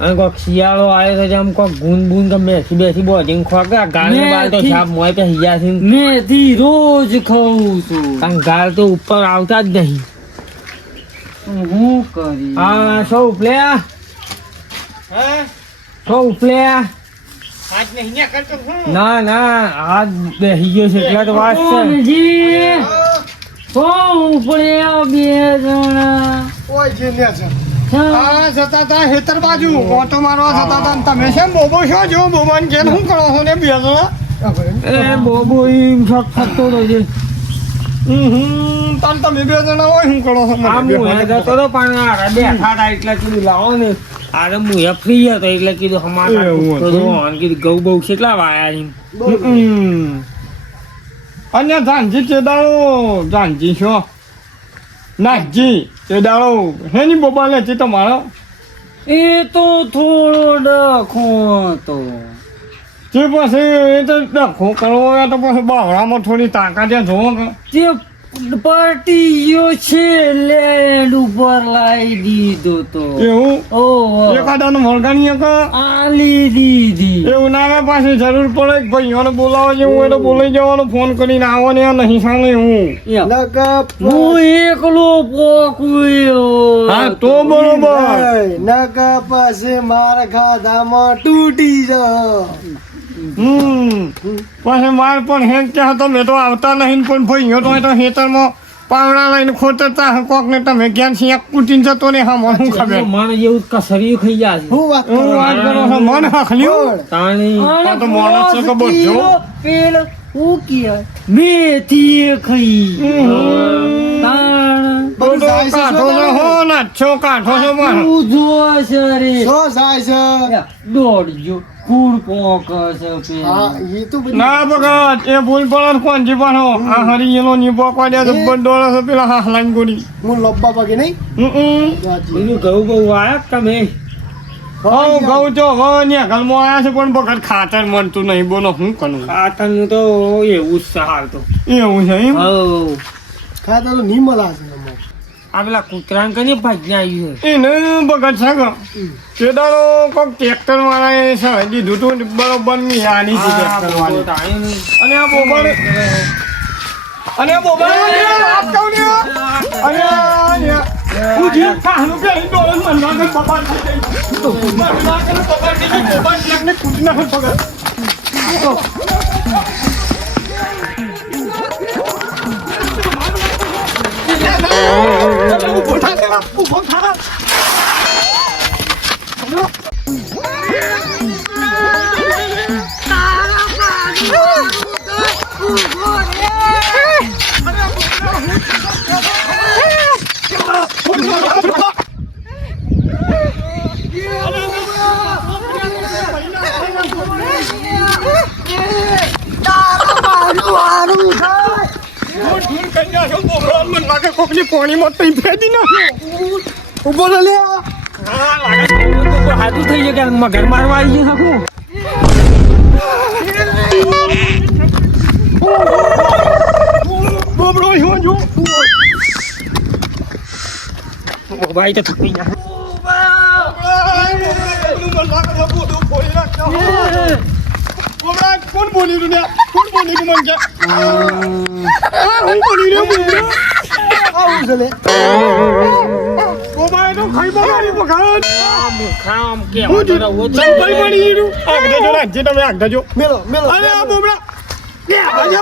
હું શિયાળો આવ્યો છે જેમ કોઈક ગુન ગુન કે બેસી બેસી બોજીને ખોકે ગાળ ને મોય પે હિયા છે મેથી રોજ ખાઉં છું કારણ ગાળ તો ઉપર આવતા જ નહીં હું કરી આ સૌ ઉપલ્યા? સૌ ઉપલ્યા? ના ના હાથ બેસી ગયો છે એટલે તો વાત છે. કોણજી કોણ બે જણા. ઓય જીલ્યા છે. હા. આ જતા તા હેતર બાજુ. ઓટો મારવા જતા તા. તમે છે બોબો છો? જો બોબાન કે શું કરો છો ને બે જણા? એ બોબો થતો તો હમ હમ. તમે બે જણા હોય શું કરો છો આમ હું જતો તો પણ આ બેઠા હતા એટલે કીધું લાવો ને. આરે હું એ ફ્રી હતો એટલે કીધું હમારા કીધું અને બહુ કેટલા વાયા છે. અને ધાનજી ચેદાળો ધાનજી છો? નાગજી ચેદાળો હેની બોબા લે છે તમારો? એ તો થોડો ડખો હતો. તે પછી એ તો ડખો કરવો તો પછી બાવળામાં થોડી તાકાત જોવો તે. પાર્ટીઓ છે લેન્ડ ઉપર લાવી દીધો તો. એવું? ઓ એકાદાનો વળગાણીએ એક? આલી દીધી. એવું ના પાસે જરૂર પડે કે ભાઈઓને બોલાવો છે હું એને બોલાઈ જવાનો ફોન કરીને આવો ને આ નહીં સામે હું હું એકલો પોકુયો હા તો બરોબર. નકા પાસે મારા ખાધામાં તૂટી જા હમ. પછી માર પણ હેક ત્યાં હતો મેં તો આવતા નહીં પણ ભાઈઓ તો હોય તો હેતરમાં પાવડા લઈને ખોતરતા હે કોક ને તમે જ્ઞાન સિંહ કુટીને જતો ને હા મને શું ખબર? મને કા શરીર ખાઈ જાય હું વાત હું વાત કરો છો? મન હખલ્યું? તાણી. તો માણસ છે કે બધો પેલ હું. કે મેથી ખાઈ તાણ. કાઢો છો હો ના છો કાઢો છો મારો જાય છે? દોડજો. પોક છે હા તો ના ભગત એ ભૂલ પડે કોણ પાછો આ હરી એનો નીબો છે પેલા હા લાઈન ગોડી હું લબ્બા પગે નહીં? હમ બીજું ઘઉં બહુ વાયા તમે? હવ ઘઉં તો હવે ને ઘરમાં આવ્યા છે પણ ભગત ખાતર મળતું નહીં. બોલો હું કરું? ખાતરનું તો એવું જ સહાર તો. એવું છે એમ? ખાતર નહીં મળે છે. આ પેલા કૂતરાને કને ભાજ્યા આવ્યું એને બગડ છે તે દાડો કોક ટ્રેક્ટર વાળાએ છે દીધું તું બરોબરની આની છે ટ્રેક્ટર વાળી અને આ બોબર અને આ બોબર વાત કહું ને અને હું જે ખાનું કે અહીં થઈ ગઈ થઈ ગઈ લાગને કૂદી નાખે ઊભો થા દેવા, ઊભો બોબડાને મને લાગે કોકની પોણીમાં તઈ ફેંદી નાખ્યો. ઊભો રહે લે. હા, હાથું થઈ ગયું કે મગર મારવા આવી ગયું આખું બોબડો જો. ભાઈ તો થકી ગયા હું કોણ બોલી રહ્યું ને? કોણ બોલી રહ્યું મને કોણ બોલી રહ્યો, બોબડા. છે લે ખામ કે હું પડી જો તમે, આગળ જો. મેલો મેલો અરે આ બોબડા,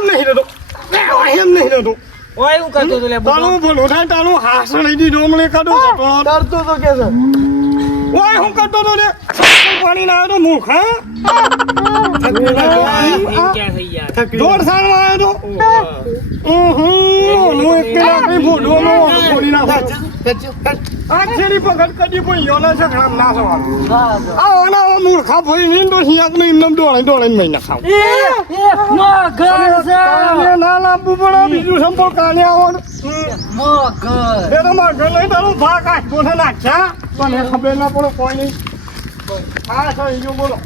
નહીં રહેતો. આવાજ નહીં રહેતો. ઓય એવું કરતો તો લે બોલો તારું ભલું થાય, તારું હાસ લઈ હમણે કાઢો. ડરતો તો કે છે ઓય, હું કરતો તો? પાણી ના આવ્યો તો મૂર્ખા. દોઢ સાલમાં આવ્યો તો હું એક કલાકની નાખું. આ કદી કોઈ યોના છે ખરાબ ના થવાનું. આ ઓના ઓ મૂર્ખા ભઈ ને તો મહિના ખાવ. મગર ના પડે, બીજું સંપર્ક કાલે આવવાનું. મગર એ તો મારા લઈ તારું ભાગ આઠ નાખ્યા. પણ એ ખબર ના પડે કોઈ નહીં. હા સર બીજું બોલો.